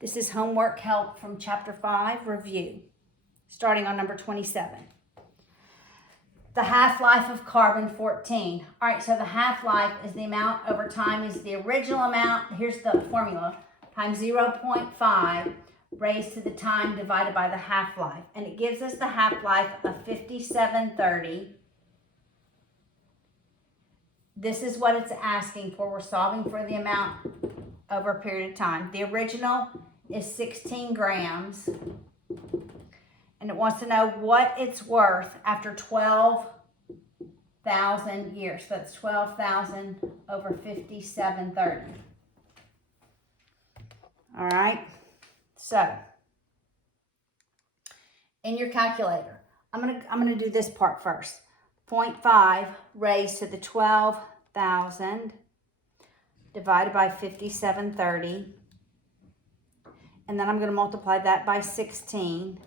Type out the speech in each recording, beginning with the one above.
This is homework help from Chapter 5, review, starting on number 27. The half-life of carbon-14. All right, so the half-life is the amount over time is the original amount. Here's the formula, times 0.5 raised to the time divided by the half-life. And it gives us the half-life of 5730. This is what it's asking for. We're solving for the amount over a period of time. The original is 16 grams. And it wants to know what it's worth after 12,000 years. So that's 12,000 over 5730. All right. So in your calculator, I'm gonna do this part first. 0.5 raised to the 12,000 divided by 5730. And then I'm going to multiply that by 16.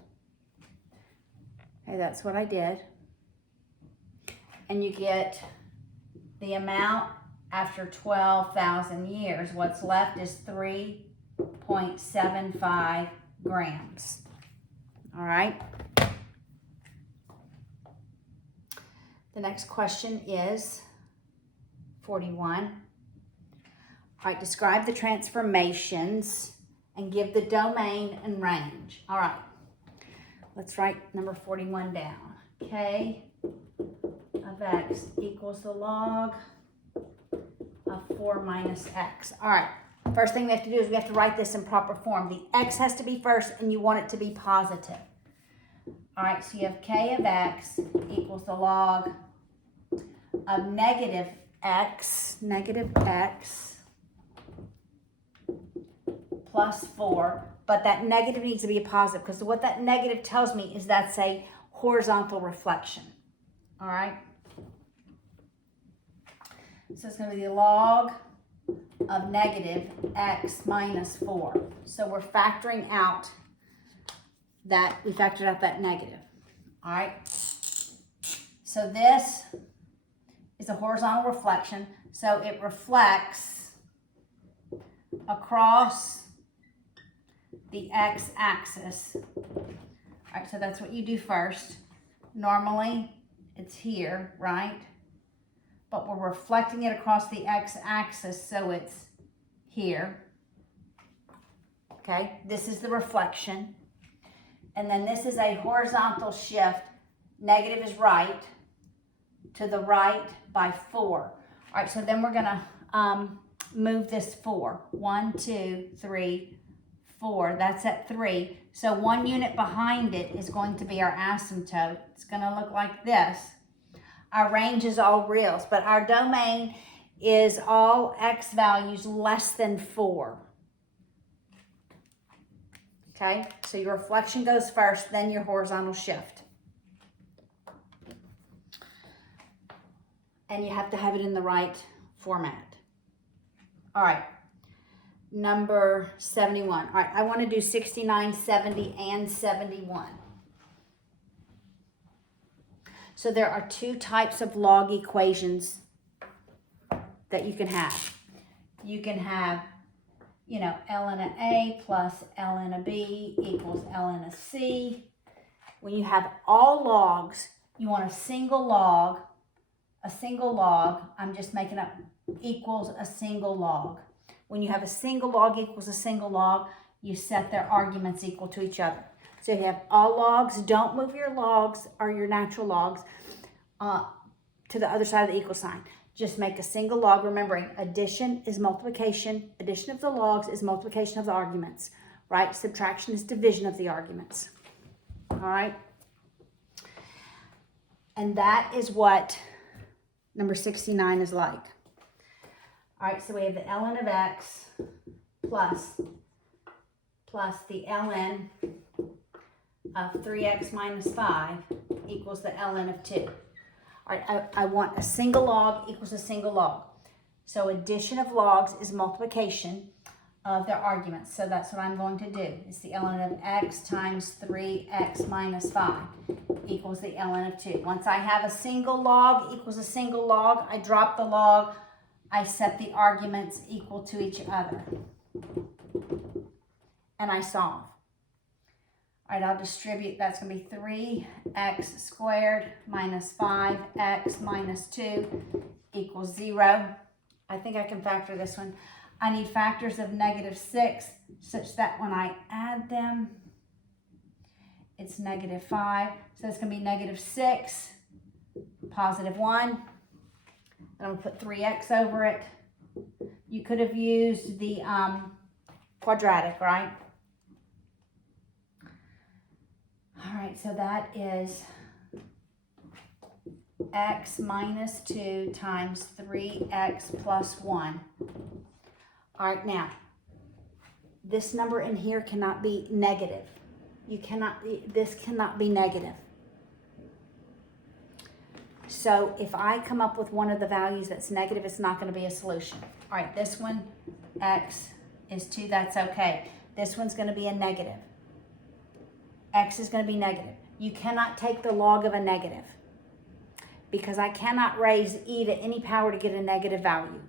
Okay, that's what I did. And you get the amount after 12,000 years. What's left is 3.75 grams. All right. The next question is 41. All right, describe the transformations and give the domain and range. All right, let's write number 41 down. K of x equals the log of 4 minus x. All right, first thing we have to do is we have to write this in proper form. The x has to be first and you want it to be positive. All right, so you have k of x equals the log of negative x plus 4, but that negative needs to be a positive because what that negative tells me is that's a horizontal reflection. All right, so it's going to be the log of negative x minus 4. So we're factoring out that, we factored out that negative. All right, so this is a horizontal reflection, so it reflects across the x-axis. All right, so that's what you do first. Normally, it's here, right? But we're reflecting it across the x-axis, so it's here. Okay, this is the reflection. And then this is a horizontal shift. Negative is right, to the right by 4. All right, so then we're gonna move this 4. 1, 2, 3, 4. That's at 3. So 1 unit behind it is going to be our asymptote. It's gonna look like this. Our range is all reals, but our domain is all x values less than 4. Okay, so your reflection goes first, then your horizontal shift. And you have to have it in the right format. All right, number 71. All right, I want to do 69, 70, and 71. So there are 2 types of log equations that you can have. You can have, you know, ln of A plus ln of B equals ln of C. When you have all logs, you want a single log, I'm just making up, equals a single log. When you have a single log equals a single log, you set their arguments equal to each other. So you have all logs, don't move your logs or your natural logs to the other side of the equal sign. Just make a single log, remembering addition is multiplication, addition of the logs is multiplication of the arguments, right? Subtraction is division of the arguments, all right? And that is what number 69 is like. All right, so we have the ln of x plus the ln of 3x minus 5 equals the ln of 2. All right, I want a single log equals a single log. So addition of logs is multiplication of their arguments. So that's what I'm going to do. It's the ln of x times 3x minus 5 equals the ln of 2. Once I have a single log equals a single log, I drop the log. I set the arguments equal to each other. and I solve. All right, I'll distribute. That's going to be 3x squared minus 5x minus 2 equals 0. I think I can factor this one. I need factors of -6 such that when I add them, it's -5. So it's going to be -6, +1. And I'm going to put 3x over it. You could have used the quadratic, right? All right, so that is x minus 2 times 3x plus 1. All right, now, this number in here cannot be negative. This cannot be negative. So if I come up with one of the values that's negative, it's not going to be a solution. All right, this one, x is 2, that's okay. This one's going to be a negative. X is going to be negative. You cannot take the log of a negative because I cannot raise e to any power to get a negative value.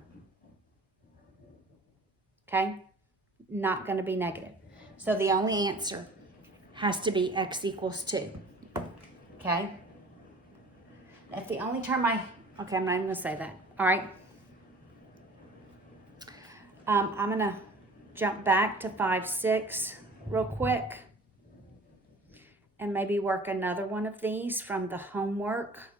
Okay? Not going to be negative. So the only answer has to be x equals 2. Okay? If the only term okay, I'm not even going to say that. All right? I'm going to jump back to 5, 6 real quick and maybe work another one of these from the homework.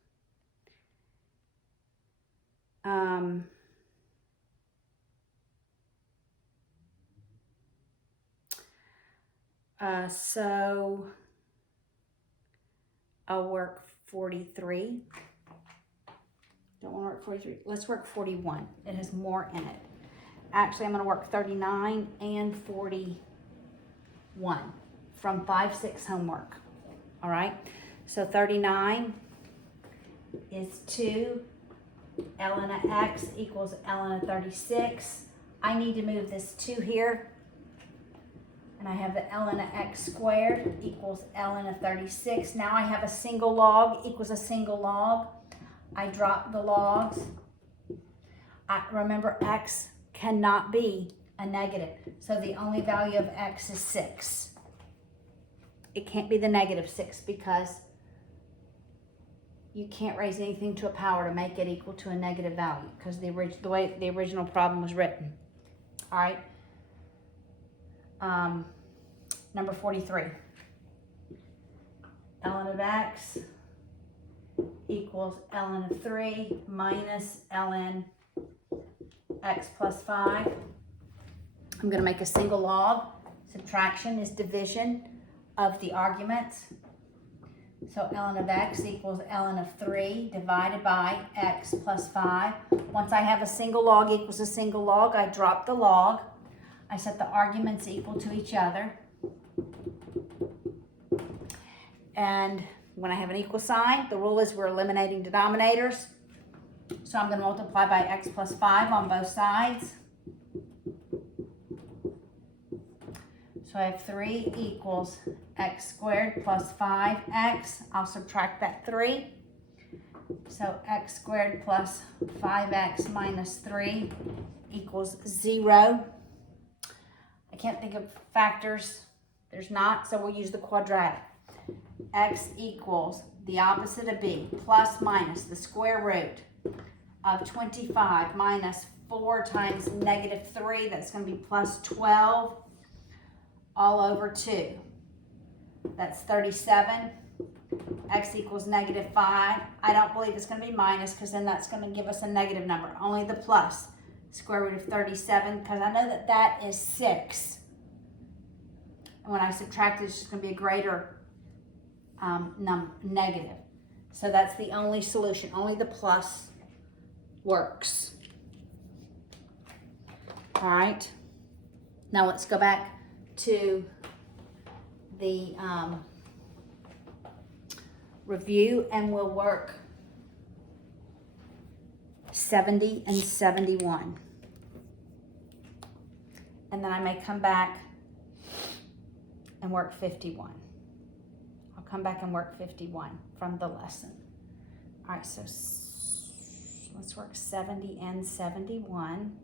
So I'll work 43. Don't want to work 43. Let's work 41. It has more in it. Actually, I'm going to work 39 and 41 from 5, 6 homework. All right. So 39 is 2 ln of x equals ln of 36. I need to move this 2 here. And I have the ln of x squared equals ln of 36. Now I have a single log equals a single log. I drop the logs. Remember, x cannot be a negative. So the only value of x is 6. It can't be the -6 because you can't raise anything to a power to make it equal to a negative value because the way the original problem was written. All right. Number 43. ln of x equals ln of 3 minus ln x plus 5. I'm going to make a single log. Subtraction is division of the arguments. So ln of x equals ln of 3 divided by x plus 5. Once I have a single log equals a single log, I drop the log. I set the arguments equal to each other. And when I have an equal sign, the rule is we're eliminating denominators. So I'm going to multiply by x plus 5 on both sides. So I have 3 equals x squared plus 5x. I'll subtract that 3. So x squared plus 5x minus 3 equals 0. I can't think of factors. There's not, so we'll use the quadratic. X equals the opposite of b, plus minus the square root of 25 minus 4 times -3. That's going to be plus 12 all over 2. That's 37. X equals -5. I don't believe it's going to be minus because then that's going to give us a negative number. Only the plus. Square root of 37 because I know that that is 6. And when I subtract it, it's just going to be a greater negative. So that's the only solution. Only the plus works. All right. Now let's go back to the review and we'll work 70 and 71. And then I may come back and work 51. I'll come back and work 51 from the lesson. All right, so let's work 70 and 71.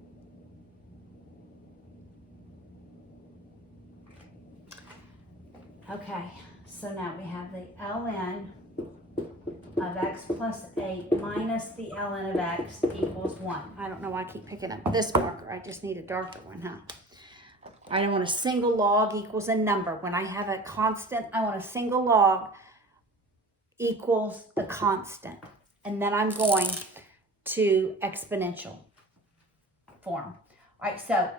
Okay, so now we have the ln of x plus 8 minus the ln of x equals 1. I don't know why I keep picking up this marker. I just need a darker one, huh? I want a single log equals a number. When I have a constant, I want a single log equals the constant. And then I'm going to exponential form. All right, so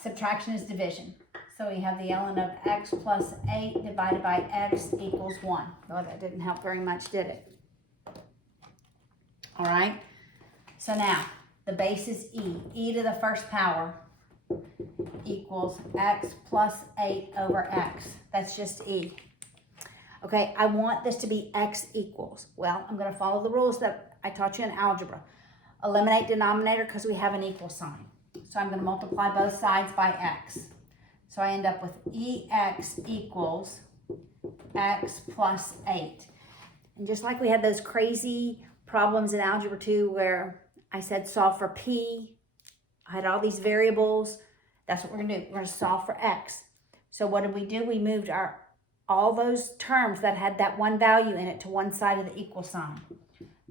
subtraction is division. So we have the ln of x plus 8 divided by x equals 1. Oh, that didn't help very much, did it? All right, so now the base is e to the first power equals x plus 8 over x. That's just e. Okay, I want this to be x equals. Well, I'm going to follow the rules that I taught you in algebra. Eliminate denominator because we have an equal sign. So I'm going to multiply both sides by x. So I end up with ex equals x plus 8. And just like we had those crazy problems in Algebra 2 where I said solve for p, I had all these variables, that's what we're going to do. We're going to solve for x. So what did we do? We moved all those terms that had that one value in it to one side of the equal sign.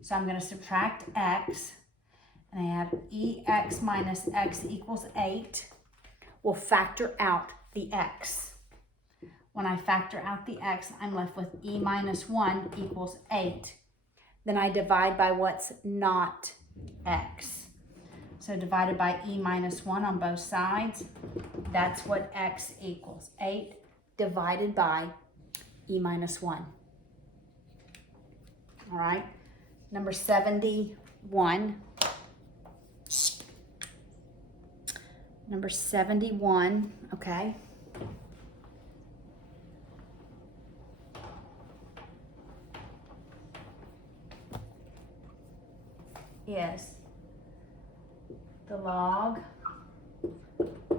So I'm going to subtract x, and I have ex minus x equals 8. We'll factor out the x. When I factor out the x, I'm left with e minus 1 equals 8. Then I divide by what's not x. So divided by e minus 1 on both sides, that's what x equals. 8 divided by e minus 1. All right, number 71. Number 71, okay. Is the log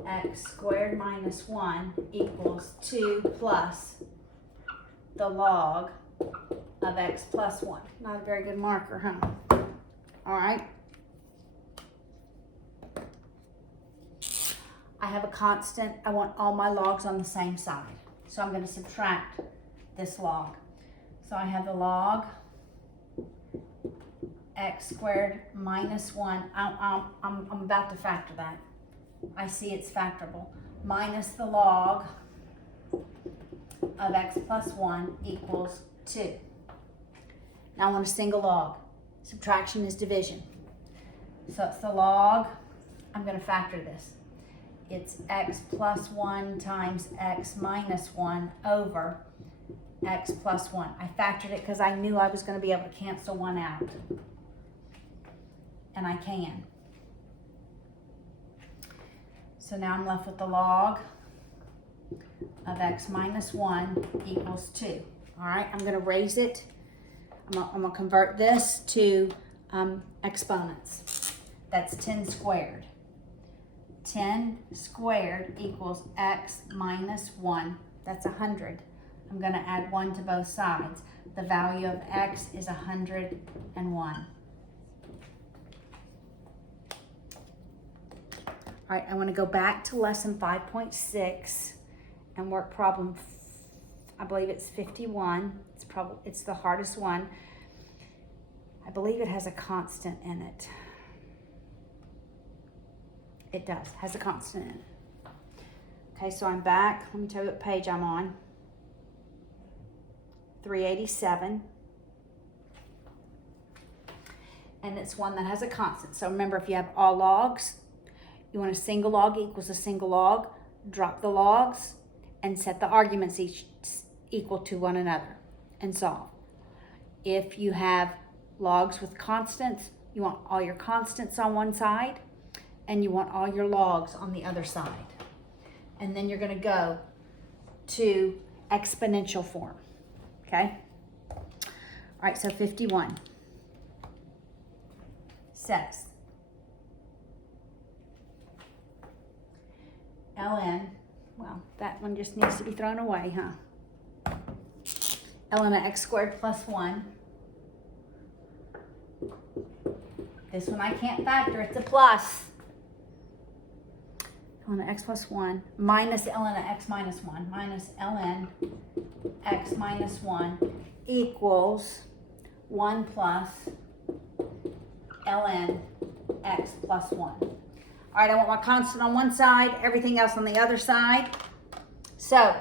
x squared minus 1 equals 2 plus the log of x plus 1. Not a very good marker, huh? All right. I have a constant. I want all my logs on the same side. So I'm going to subtract this log. So I have the log x squared minus 1. I'm about to factor that. I see it's factorable. Minus the log of x plus 1 equals 2. Now I want a single log. Subtraction is division. So it's the log. I'm going to factor this. It's x plus 1 times x minus 1 over x plus 1. I factored it because I knew I was going to be able to cancel 1 out. And I can. So now I'm left with the log of x minus 1 equals 2. All right, I'm going to raise it. I'm going to convert this to exponents. That's 10 squared. 10 squared equals x minus 1. That's 100. I'm going to add 1 to both sides. The value of x is 101. All right, I want to go back to lesson 5.6 and work problem, I believe it's 51. It's the hardest one. I believe it has a constant in it. It does, has a constant in it. Okay, so I'm back. Let me tell you what page I'm on. 387. And it's one that has a constant. So remember, if you have all logs, you want a single log equals a single log, drop the logs, and set the arguments each equal to one another, and solve. If you have logs with constants, you want all your constants on one side, and you want all your logs on the other side. And then you're going to go to exponential form, okay? All right, so 51 says, ln, well, that one just needs to be thrown away, huh? Ln of x squared plus 1. This one I can't factor, it's a plus. Ln of x plus 1 minus ln of x minus 1 minus ln x minus 1 equals 1 plus ln x plus 1. All right, I want my constant on one side, everything else on the other side. So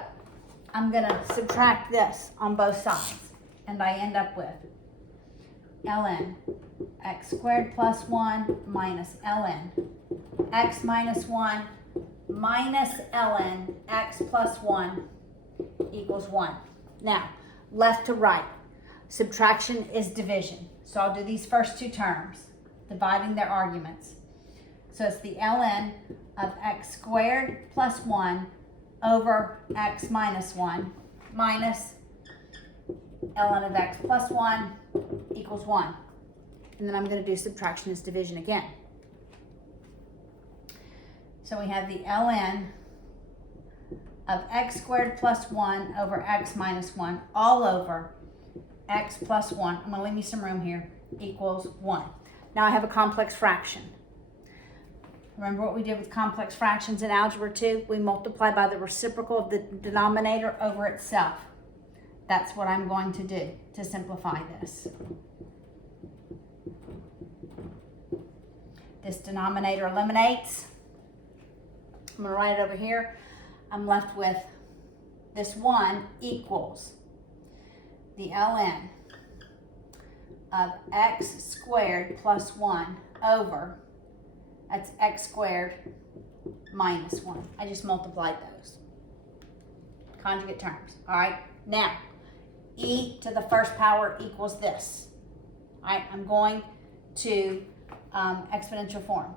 I'm going to subtract this on both sides, and I end up with ln x squared plus 1 minus ln x minus 1 minus ln x plus 1 equals 1. Now, left to right, subtraction is division. So I'll do these first two terms, dividing their arguments. So it's the ln of x squared plus 1 over x minus 1 minus ln of x plus 1 equals 1. And then I'm going to do subtraction as division again. So we have the ln of x squared plus 1 over x minus 1 all over x plus 1. I'm going to leave me some room here, equals 1. Now I have a complex fraction. Remember what we did with complex fractions in Algebra 2? We multiply by the reciprocal of the denominator over itself. That's what I'm going to do to simplify this. This denominator eliminates. I'm going to write it over here. I'm left with this 1 equals the ln of x squared plus 1 over, that's x squared minus 1. I just multiplied those. Conjugate terms. All right. Now, e to the first power equals this. All right. I'm going to exponential form.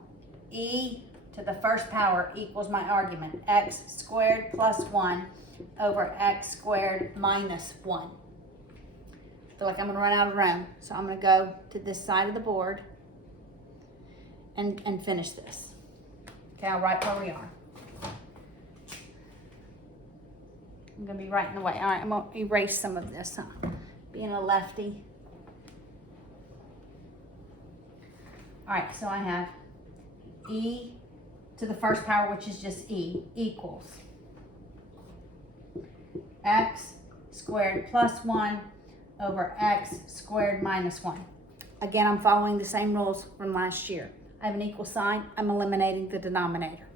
E to the first power equals my argument, x squared plus 1 over x squared minus 1. I feel like I'm going to run out of room, so I'm going to go to this side of the board and finish this. Okay, I'll write where we are. I'm going to be right in the way. All right, I'm going to erase some of this, being a lefty. All right, so I have e to the first power, which is just e, equals x squared plus 1 over x squared minus 1. Again, I'm following the same rules from last year. I have an equal sign. I'm eliminating the denominator.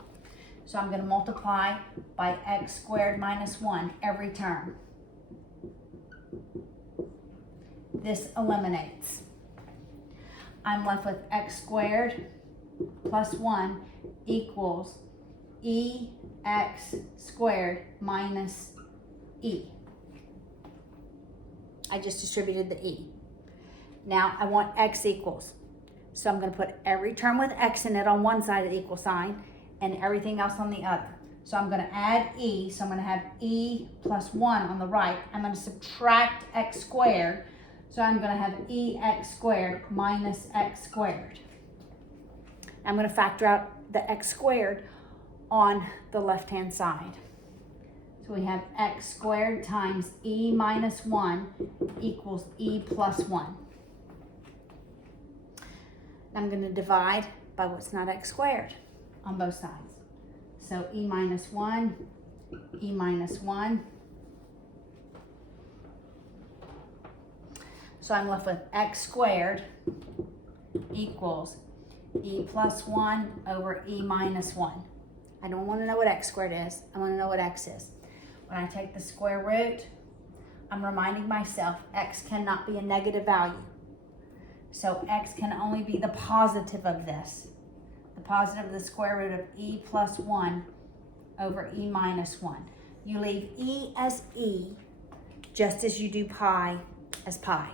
So I'm going to multiply by x squared minus 1 every term. This eliminates. I'm left with x squared plus 1 equals ex squared minus e. I just distributed the e. Now I want x equals. So I'm going to put every term with x in it on one side of the equal sign and everything else on the other. So I'm going to add e. So I'm going to have e plus 1 on the right. I'm going to subtract x squared. So I'm going to have ex squared minus x squared. I'm going to factor out the x squared on the left-hand side. So we have x squared times e minus 1 equals e plus 1. I'm going to divide by what's not x squared on both sides. So e minus 1, e minus 1. So I'm left with x squared equals e plus 1 over e minus 1. I don't want to know what x squared is. I want to know what x is. When I take the square root, I'm reminding myself x cannot be a negative value. So x can only be the positive of this. The positive of the square root of e plus 1 over e minus 1. You leave e as e, just as you do pi as pi.